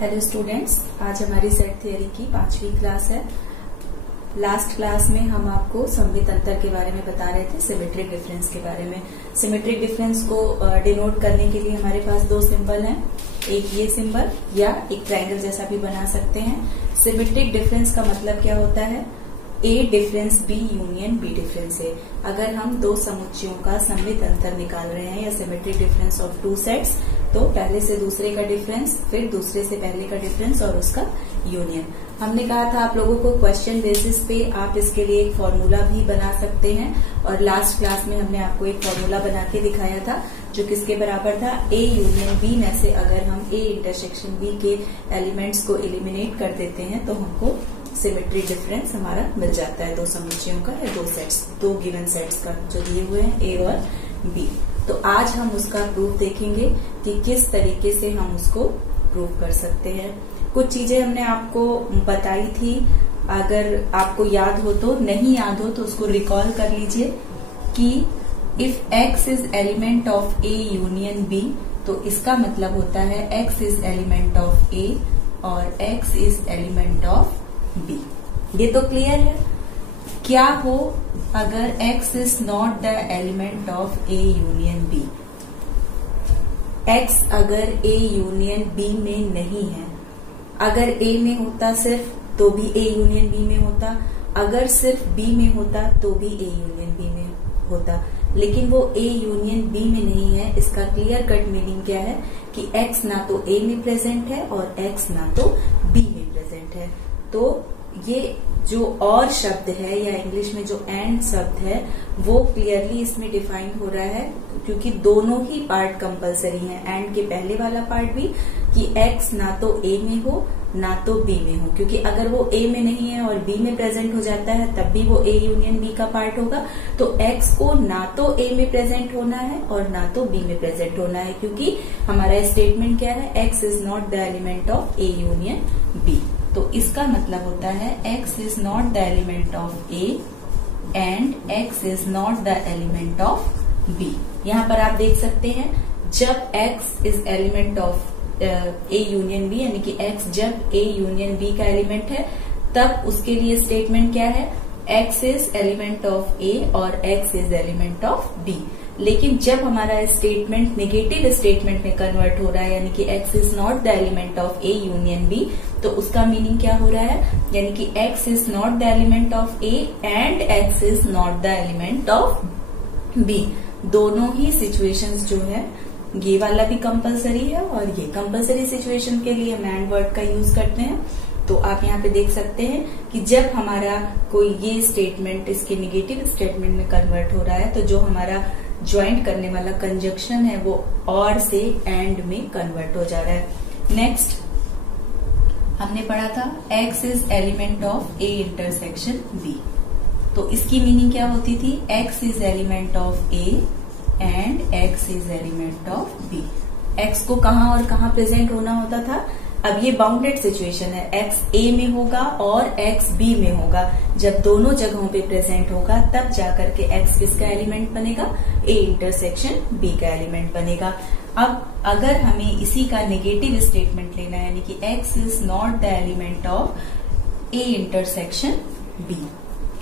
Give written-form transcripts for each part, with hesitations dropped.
Hello students, आज हमारी set theory की 5वीं क्लास है। लास्ट क्लास में हम आपको सममित अंतर के बारे में बता रहे थे, सिमेट्रिक डिफरेंस के बारे में। सिमेट्रिक डिफरेंस को डिनोट करने के लिए हमारे पास दो सिंबल हैं, एक ये सिंबल या एक ट्रायंगल जैसा भी बना सकते हैं। सिमेट्रिक डिफरेंस का मतलब क्या होता है? A difference B union B difference A. अगर हम दो समुच्चयों का सममित अंतर निकाल रहे हैं या symmetric difference of two sets, तो पहले से दूसरे का डिफरेंस, फिर दूसरे से पहले का डिफरेंस और उसका यूनियन। हमने कहा था आप लोगों को क्वेश्चन बेसिस पे आप इसके लिए एक फॉर्मूला भी बना सकते हैं, और लास्ट क्लास में हमने आपको एक फॉर्मूला बना के दिखाया था जो किसके बराबर था? ए यूनियन बी में से अगर हम ए इंटरसेक्शन बी के एलिमेंट्स को एलिमिनेट कर देते हैं तो हमको सिमेट्रिक डिफरेंस हमारा मिल जाता है दो समुच्चयों का या दो सेट्स, दो गिवन सेट्स का जो दिए हुए हैं ए और बी। तो आज हम उसका प्रूफ देखेंगे कि किस तरीके से हम उसको प्रूव कर सकते हैं। कुछ चीजें हमने आपको बताई थी, अगर आपको याद हो तो, नहीं याद हो तो उसको रिकॉल कर लीजिए कि if x is element of a union b, तो इसका मतलब होता है x is element of a और x is element of b. ये तो क्लियर है। क्या हो अगर x is not the element of a union b? x अगर ए यूनियन बी में नहीं है, अगर ए में होता सिर्फ तो भी ए यूनियन बी में होता, अगर सिर्फ बी में होता तो भी ए यूनियन बी में होता, लेकिन वो ए यूनियन बी में नहीं है। इसका क्लियर कट मीनिंग क्या है कि x ना तो ए में प्रेजेंट है और x ना तो बी में प्रेजेंट है। तो ये जो और शब्द है या इंग्लिश में जो एंड शब्द है वो क्लियरली इसमें डिफाइन हो रहा है, क्योंकि दोनों ही पार्ट कंपलसरी हैं। एंड के पहले वाला पार्ट भी कि x ना तो a में हो ना तो b में हो, क्योंकि अगर वो a में नहीं है और b में प्रेजेंट हो जाता है तब भी वो a यूनियन b का पार्ट होगा। तो x को ना तो a में प्रेजेंट होना है और ना तो b में प्रेजेंट होना है, क्योंकि हमारा स्टेटमेंट क्या है? x is not the element of a union b। तो इसका मतलब होता है x is not the element of a and x is not the element of b। यहाँ पर आप देख सकते हैं, जब x is element of a union b, यानी कि x जब ए यूनियन बी का एलिमेंट है, तब उसके लिए स्टेटमेंट क्या है? x is element of a और x is element of b। लेकिन जब हमारा स्टेटमेंट नेगेटिव स्टेटमेंट में कन्वर्ट हो रहा है, यानी कि x is not the element of a union b, तो उसका मीनिंग क्या हो रहा है? यानी कि x is not the element of A and x is not the element of b। दोनों ही सिचुएशंस जो है, ये वाला भी कंपलसरी है और ये कंपलसरी सिचुएशन के लिए हम एंड वर्ड का यूज करते हैं। तो आप यहाँ पे देख सकते हैं कि जब हमारा कोई ये स्टेटमेंट इसके नेगेटिव स्टेटमेंट में कन्वर्ट हो रहा है, तो जो हमारा ज्वाइंट करने वाला कंजक्शन है वो और से एंड में कन्वर्ट हो जा रहा है। नेक्स्ट हमने पढ़ा था x is element of A intersection b। तो इसकी मीनिंग क्या होती थी? x is element of a and x is element of b। x को कहाँ और कहाँ प्रेजेंट होना होता था? अब ये बाउंडेड सिचुएशन है, x a में होगा और x b में होगा। जब दोनों जगहों पे प्रेजेंट होगा तब जाकर के x किसका एलिमेंट बनेगा? a इंटरसेक्शन b का एलिमेंट बनेगा। अब अगर हमें इसी का नेगेटिव स्टेटमेंट लेना है, यानी कि x is not the element of a intersection b,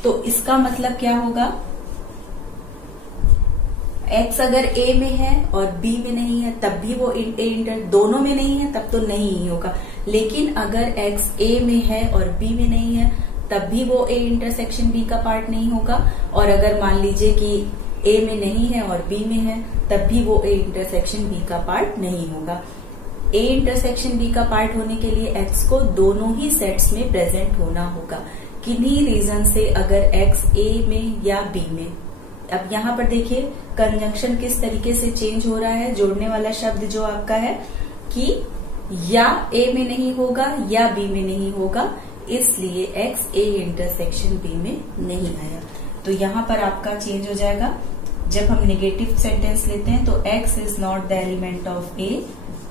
तो इसका मतलब क्या होगा? x अगर a में है और b में नहीं है तब भी वो दोनों में नहीं है तब तो नहीं ही होगा। लेकिन अगर x a में है और b में नहीं है तब भी वो a इंटरसेक्शन b का पार्ट नहीं होगा। और अगर मान लीजिए कि a में नहीं है और b में है तब भी वो a इंटरसेक्शन b का पार्ट नहीं होगा। a इंटरसेक्शन b का पार्ट होने के लिए x को दोनों ही सेट्स में प्रेजेंट होना होगा। किन्हीं रीजन से अगर x a में या b में, अब यहाँ पर देखिए कंजंक्शन किस तरीके से चेंज हो रहा है। जोड़ने वाला शब्द जो आपका है कि या a में नहीं होगा या b में नहीं होगा, इसलिए x a इंटरसेक्शन b में नहीं आया। तो यहाँ पर आपका चेंज हो जाएगा। जब हम नेगेटिव सेंटेंस लेते हैं तो x is not the element of a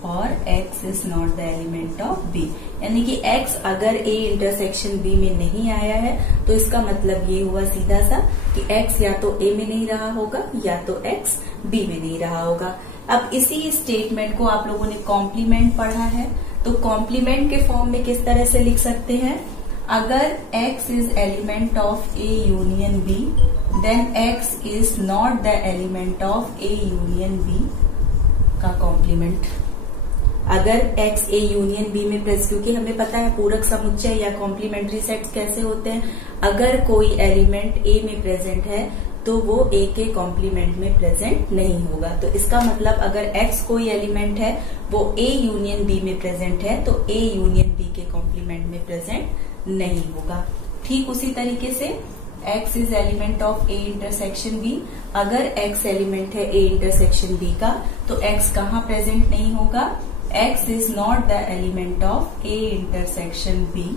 और x is not the element of b, यानी कि x अगर a इंटरसेक्शन b में नहीं आया है तो इसका मतलब ये हुआ सीधा सा कि x या तो a में नहीं रहा होगा या तो x b में नहीं रहा होगा। अब इसी स्टेटमेंट को आप लोगों ने कॉम्प्लीमेंट पढ़ा है, तो कॉम्प्लीमेंट के फॉर्म में किस तरह से लिख सकते हैं, अगर x is element of A union B then x is not the element of A union B का कॉम्प्लीमेंट। अगर x A यूनियन B में प्रेजेंट, क्योंकि हमें पता है पूरक समुच्चय या कॉम्प्लीमेंट्री सेट्स कैसे होते हैं, अगर कोई एलिमेंट A में प्रेजेंट है तो वो A के कॉम्प्लीमेंट में प्रेजेंट नहीं होगा। तो इसका मतलब अगर x कोई एलिमेंट है वो A यूनियन B में प्रेजेंट है तो A यूनियन B के कॉम्प्लीमेंट में प्रेजेंट नहीं होगा। ठीक उसी तरीके से x is element of A intersection B, अगर x एलिमेंट है A इंटरसेक्शन B का तो x कहाँ प्रेजेंट नहीं होगा, x is not the element of A intersection B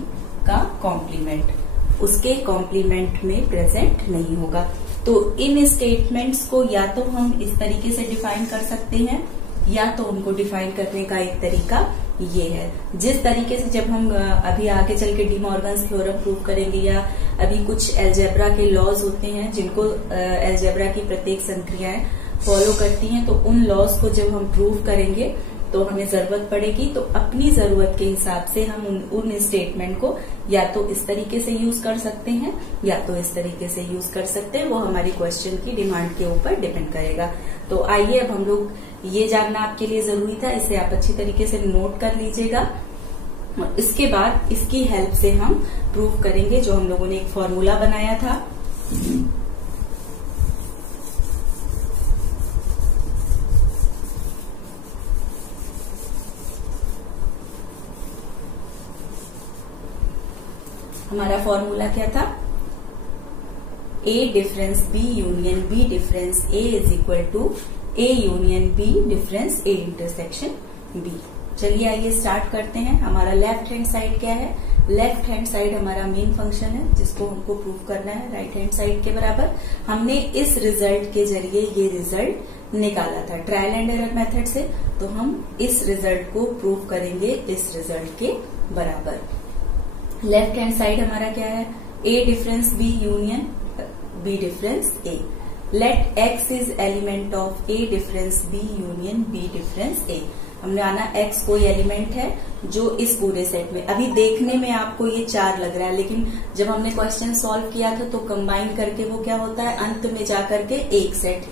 का कॉम्प्लीमेंट, उसके कॉम्प्लीमेंट में प्रेजेंट नहीं होगा। तो इन स्टेटमेंट्स को या तो हम इस तरीके से डिफाइन कर सकते हैं या तो उनको डिफाइन करने का एक तरीका ये है, जिस तरीके से जब हम अभी आगे चल के डी मॉर्गन्स थ्योरम प्रूव करेंगे या अभी कुछ अलजेब्रा के लॉज होते हैं जिनको अलजेब्रा की प्रत्येक संक्रियाएं फॉलो करती हैं, तो उन लॉज को जब हम प्रूव करेंगे तो हमें जरूरत पड़ेगी, तो अपनी जरूरत के हिसाब से हम उन स्टेटमेंट को या तो इस तरीके से यूज कर सकते हैं या तो इस तरीके से यूज कर सकते हैं, वो हमारी क्वेश्चन की डिमांड के ऊपर डिपेंड करेगा। तो आइए अब हम लोग, ये जानना आपके लिए जरूरी था, इसे आप अच्छी तरीके से नोट कर लीजिएगा। इसके बाद इसकी हेल्प से हम प्रूव करेंगे जो हम लोगों ने एक फॉर्मूला बनाया था। हमारा फॉर्मूला क्या था, A difference B union B difference A is equal to A union B difference A intersection B। चलिए आइए स्टार्ट करते हैं। हमारा लेफ्ट हैंड साइड क्या है, लेफ्ट हैंड साइड हमारा मेन फंक्शन है जिसको हमको प्रूव करना है राइट हैंड साइड के बराबर। हमने इस रिजल्ट के जरिए ये रिजल्ट निकाला था ट्रायल एंड एरर मेथड से, तो हम इस रिजल्ट को प्रूव करेंगे इस रिजल्ट के बराबर। लेफ्ट हैंड साइड हमारा क्या है, A difference B union B difference A। Let x is element of A difference B union B difference A। हमने आना x कोई एलिमेंट है जो इस पूरे सेट में, अभी देखने में आपको ये 4 लग रहा है, लेकिन जब हमने क्वेश्चन सॉल्व किया था तो कंबाइन करके वो क्या होता है, अंत में जाकर के एक सेट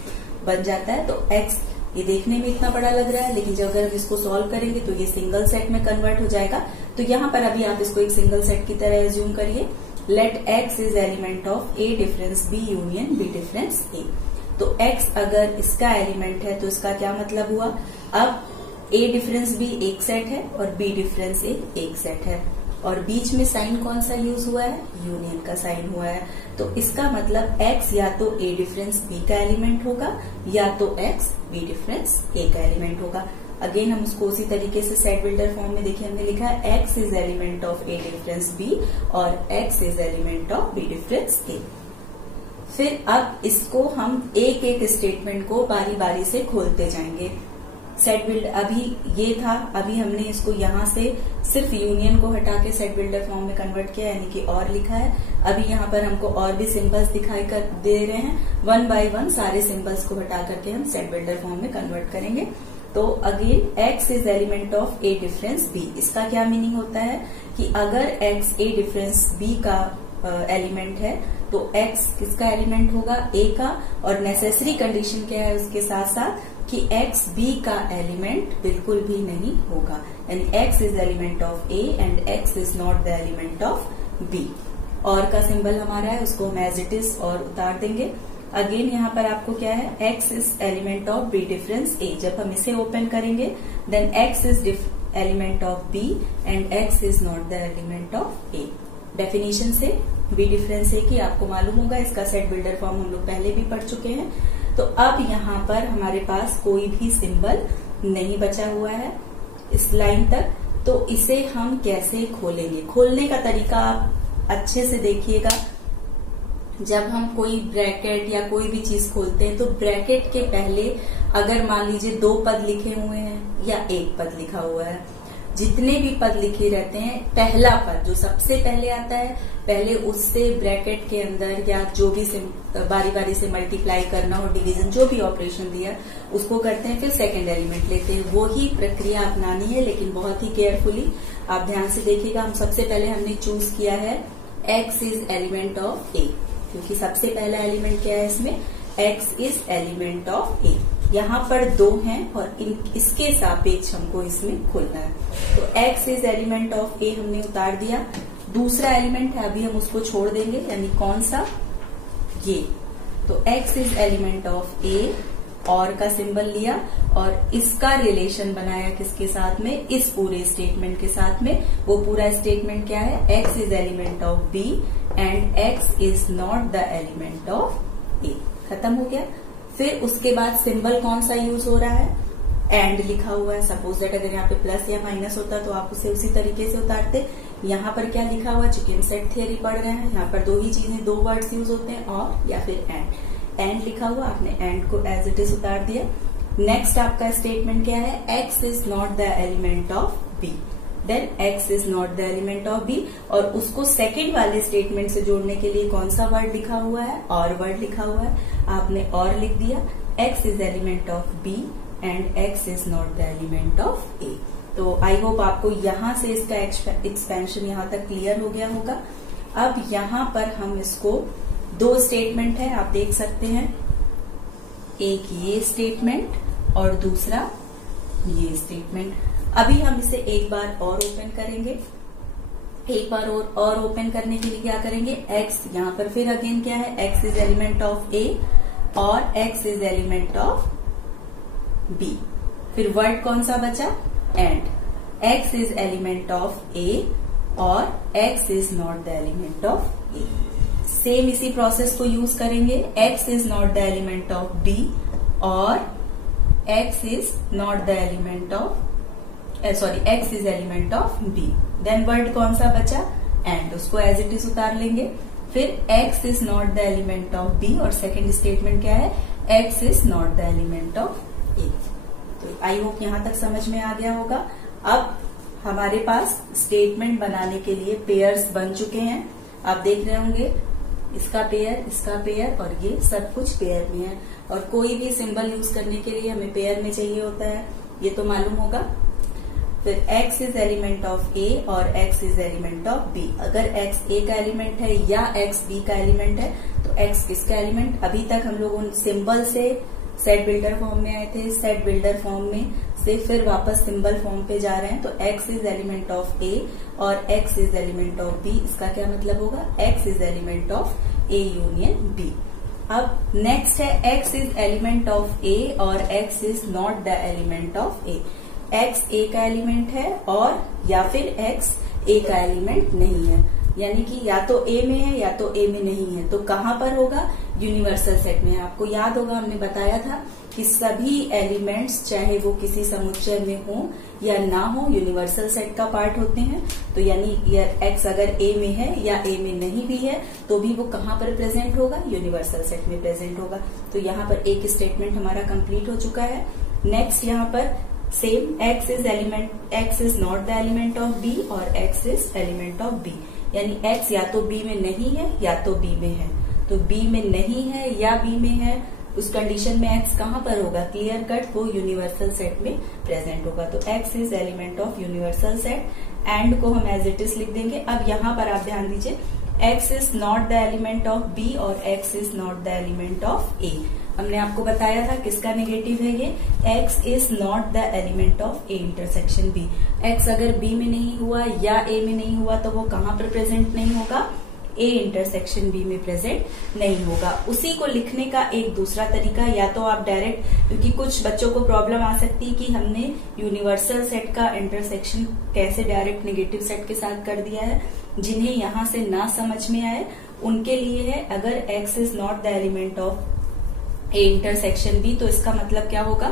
बन जाता है। तो x ये देखने में इतना बड़ा लग रहा है, लेकिन जब अगर हम इसको सॉल्व करेंगे तो ये सिंगल सेट में कन्वर्ट हो जाएगा। तो यहाँ पर अभी आप इसको एक सिंगल सेट की तरह एज्यूम करिए। Let x is element of A difference B union B difference A। तो x अगर इसका एलिमेंट है तो इसका क्या मतलब हुआ, अब A डिफरेंस B एक सेट है और B डिफरेंस A एक सेट है, और बीच में साइन कौन सा यूज हुआ है, यूनियन का साइन हुआ है। तो इसका मतलब x या तो A डिफरेंस B का एलिमेंट होगा या तो x B डिफरेंस A का एलिमेंट होगा। अगेन हम उसको उसी तरीके से सेट बिल्डर फॉर्म में देखिए, हमने लिखा है x is element of A difference B और x is element of B difference A। फिर अब इसको हम एक एक स्टेटमेंट को बारी बारी से खोलते जाएंगे। सेट बिल्ड अभी ये था, अभी हमने इसको यहाँ से सिर्फ यूनियन को हटा के सेट बिल्डर फॉर्म में कन्वर्ट किया, यानी कि और लिखा है। अभी यहाँ पर हमको और भी सिंबल्स दिखाई कर दे रहे हैं, 1 बाय 1 सारे सिंबल्स को हटा करके हम सेट बिल्डर फॉर्म में कन्वर्ट करेंगे। तो again x is element of A difference B। इसका क्या मीनिंग होता है कि अगर x A डिफरेंस B का एलिमेंट है तो x किसका एलिमेंट होगा, A का, और नेसेसरी कंडीशन क्या है उसके साथ साथ कि x B का एलिमेंट बिल्कुल भी नहीं होगा, यानी x is element of A and x is not the element of B। और का सिंबल हमारा है उसको हम एज इट इज और उतार देंगे। अगेन यहाँ पर आपको क्या है, x is element of B difference A। जब हम इसे ओपन करेंगे then x is element of B and x is not the element of A। Definition से B डिफरेंस A की आपको मालूम होगा, इसका सेट बिल्डर फॉर्म हम लोग पहले भी पढ़ चुके हैं। तो अब यहाँ पर हमारे पास कोई भी सिंबल नहीं बचा हुआ है इस लाइन तक, तो इसे हम कैसे खोलेंगे। खोलने का तरीका आप अच्छे से देखिएगा। जब हम कोई ब्रैकेट या कोई भी चीज खोलते हैं तो ब्रैकेट के पहले अगर मान लीजिए 2 पद लिखे हुए हैं या 1 पद लिखा हुआ है, जितने भी पद लिखे रहते हैं, पहला पद जो सबसे पहले आता है, पहले उससे ब्रैकेट के अंदर या जो भी बारी बारी से मल्टीप्लाई करना हो, डिवीजन, जो भी ऑपरेशन दिया उसको करते हैं, फिर सेकंड एलिमेंट लेते हैं। वो ही प्रक्रिया अपनानी है, लेकिन बहुत ही केयरफुली। आप ध्यान से देखिएगा, हम सबसे पहले हमने चूज किया है x इज एलिमेंट ऑफ ए, क्योंकि सबसे पहला एलिमेंट क्या है इसमें, x इज एलिमेंट ऑफ ए। यहाँ पर 2 हैं और इसके सापेक्ष हमको इसमें खोलना है। तो x इज एलिमेंट ऑफ ए हमने उतार दिया। दूसरा एलिमेंट है, अभी हम उसको छोड़ देंगे, यानी कौन सा, ये। तो x is element of a, और का सिंबल लिया और इसका रिलेशन बनाया किसके साथ में, इस पूरे स्टेटमेंट के साथ में। वो पूरा स्टेटमेंट क्या है, x is element of b and x is not the element of a। खत्म हो गया। फिर उसके बाद सिंबल कौन सा यूज हो रहा है, एंड लिखा हुआ है। सपोज दैट अगर यहाँ पे प्लस या माइनस होता तो आप उसे उसी तरीके से उतारते। यहाँ पर क्या लिखा हुआ, चूंकि हम सेट थियरी पढ़ रहे हैं, यहाँ पर 2 ही चीजें, 2 वर्ड्स यूज होते हैं, और या फिर एंड लिखा हुआ, आपने एंड को एज इट इज उतार दिया। नेक्स्ट आपका स्टेटमेंट क्या है, x is not the element of b, then x is not the element of b, और उसको सेकंड वाले स्टेटमेंट से जोड़ने के लिए कौन सा वर्ड लिखा हुआ है, और वर्ड लिखा हुआ है, आपने और लिख दिया। x is element of b and x is not the element of a। तो आई होप आपको यहाँ से इसका एक्सपेंशन यहाँ तक क्लियर हो गया होगा। अब यहाँ पर हम इसको 2 स्टेटमेंट है, आप देख सकते हैं, एक ये स्टेटमेंट और दूसरा ये स्टेटमेंट। अभी हम इसे एक बार और ओपन करेंगे। एक बार और ओपन करने के लिए क्या करेंगे, x, यहाँ पर फिर अगेन क्या है, x is element of a और x is element of b। फिर वर्ड कौन सा बचा, and, x is element of a और x is not the element of a। Same इसी प्रोसेस को यूज करेंगे, x is not the element of b और x is not the element of x is element of b। Then word कौन सा बचा, and, उसको as it is उतार लेंगे। फिर x is not the element of b और second statement क्या है, x is not the element of a। तो आई होप यहां तक समझ में आ गया होगा। अब हमारे पास स्टेटमेंट बनाने के लिए पेयर्स बन चुके हैं। आप देख रहे होंगे, इसका पेयर और ये सब कुछ पेयर में है, और कोई भी सिंबल यूज करने के लिए हमें पेयर में चाहिए होता है, ये तो मालूम होगा। फिर x is element of a और x is element of b। अगर x a का एलिमेंट है या x b का एलिमेंट है तो x किसका एलिमेंट, अभी तक हम लोग उन सिंबल से सेट बिल्डर फॉर्म में आए थे, सेट बिल्डर फॉर्म में से फिर वापस सिंबल फॉर्म पे जा रहे हैं। तो x is element of a और x is element of b। इसका क्या मतलब होगा, x is element of a union b। अब नेक्स्ट है x is element of a और x is not the element of a। x a का element है और या फिर x a का एलिमेंट नहीं है, यानी कि या तो a में है या तो a में नहीं है। तो कहाँ पर होगा, यूनिवर्सल सेट में। आपको याद होगा, हमने बताया था कि सभी एलिमेंट्स चाहे वो किसी समुच्चय में हो या ना हो, यूनिवर्सल सेट का पार्ट होते हैं। तो यानी x अगर a में है या a में नहीं भी है तो भी वो कहाँ पर प्रेजेंट होगा, यूनिवर्सल सेट में प्रेजेंट होगा। तो यहाँ पर एक स्टेटमेंट हमारा कंप्लीट हो चुका है। नेक्स्ट यहाँ पर same, x is not the element of b और x is element of b, यानी x या तो b में नहीं है या तो b में है। तो b में नहीं है या b में है, उस कंडीशन में x कहाँ पर होगा, क्लियर कट, वो यूनिवर्सल सेट में प्रेजेंट होगा। तो x is element of universal set, and को हम एज इट इज लिख देंगे। अब यहाँ पर आप ध्यान दीजिए, x is not the element of b और x is not the element of a। हमने आपको बताया था किसका नेगेटिव है ये, x is not the element of a intersection b। x अगर b में नहीं हुआ या a में नहीं हुआ तो वो कहाँ पर प्रेजेंट नहीं होगा, a इंटरसेक्शन b में प्रेजेंट नहीं होगा। उसी को लिखने का एक दूसरा तरीका, या तो आप डायरेक्ट, क्योंकि कुछ बच्चों को प्रॉब्लम आ सकती है कि हमने यूनिवर्सल सेट का इंटरसेक्शन कैसे डायरेक्ट नेगेटिव सेट के साथ कर दिया है। जिन्हें यहाँ से ना समझ में आए उनके लिए है, अगर x is not the element of a intersection b तो इसका मतलब क्या होगा,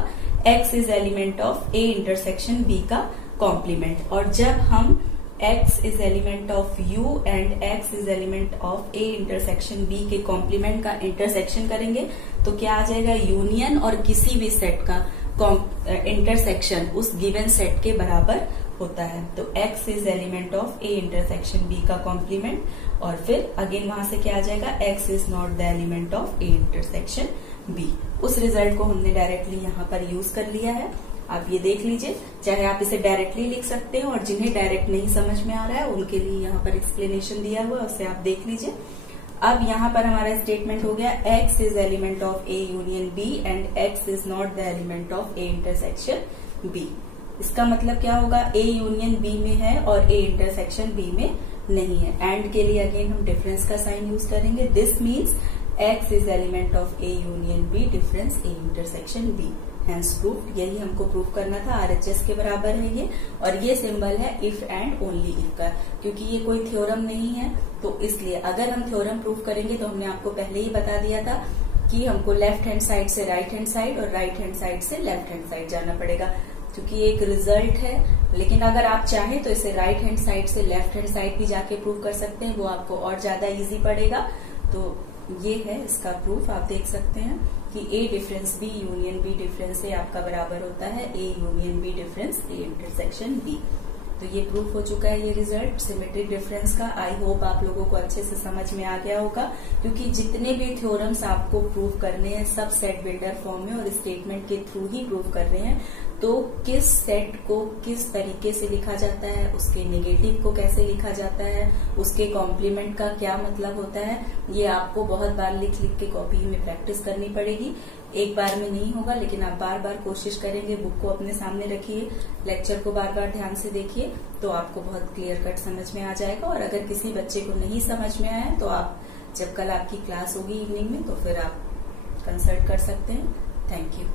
x is element of a intersection b का कॉम्प्लीमेंट। और जब हम x is element of u and x is element of a intersection b के कॉम्प्लीमेंट का इंटरसेक्शन करेंगे तो क्या आ जाएगा, यूनियन और किसी भी सेट का इंटरसेक्शन उस गिवन सेट के बराबर होता है। तो x is element of a intersection b का कॉम्प्लीमेंट, और फिर अगेन वहां से क्या आ जाएगा, x is not the element of a intersection b। उस रिजल्ट को हमने डायरेक्टली यहाँ पर यूज कर लिया है। आप ये देख लीजिए, चाहे आप इसे डायरेक्टली लिख सकते हो और जिन्हें डायरेक्ट नहीं समझ में आ रहा है उनके लिए यहाँ पर एक्सप्लेनेशन दिया हुआ है, उसे आप देख लीजिए। अब यहाँ पर हमारा स्टेटमेंट हो गया x is element of a union b and x is not the element of a intersection b। इसका मतलब क्या होगा, a यूनियन b में है और a इंटरसेक्शन b में नहीं है। एंड के लिए अगेन हम डिफरेंस का साइन यूज करेंगे। This means x is element of a union b, difference a intersection b। Hence proof, यही हमको प्रूफ करना था। RHS के बराबर है ये, और ये सिंबल है इफ एंड ओनली इफ का, क्योंकि ये कोई थ्योरम नहीं है। तो इसलिए अगर हम थ्योरम प्रूफ करेंगे तो हमने आपको पहले ही बता दिया था कि हमको लेफ्ट हैंड साइड से राइट हैंड साइड और राइट हैंड साइड से लेफ्ट हैंड साइड जाना पड़ेगा, क्योंकि एक रिजल्ट है। लेकिन अगर आप चाहें तो इसे राइट हैंड साइड से लेफ्ट हैंड साइड भी जाके प्रूव कर सकते हैं, वो आपको और ज्यादा इजी पड़ेगा। तो ये है इसका प्रूफ, आप देख सकते हैं कि A difference B union B difference A आपका बराबर होता है A union B difference A intersection B। तो ये प्रूफ हो चुका है, ये रिजल्ट सिमेट्रिक डिफरेंस का। आई होप आप लोगों को अच्छे से समझ में आ गया होगा, क्योंकि जितने भी थ्योरम्स आपको प्रूव करने हैं सब सेट बिल्डर फॉर्म में और स्टेटमेंट के थ्रू ही प्रूव कर रहे हैं। तो किस सेट को किस तरीके से लिखा जाता है, उसके नेगेटिव को कैसे लिखा जाता है, उसके कॉम्प्लीमेंट का क्या मतलब होता है, ये आपको बहुत बार लिख लिख के कॉपी में प्रैक्टिस करनी पड़ेगी। एक बार में नहीं होगा, लेकिन आप बार बार कोशिश करेंगे, बुक को अपने सामने रखिए, लेक्चर को बार बार ध्यान से देखिए, तो आपको बहुत क्लियर कट समझ में आ जाएगा। और अगर किसी बच्चे को नहीं समझ में आया तो आप जब कल आपकी क्लास होगी इवनिंग में, तो फिर आप कंसल्ट कर सकते हैं। Thank you.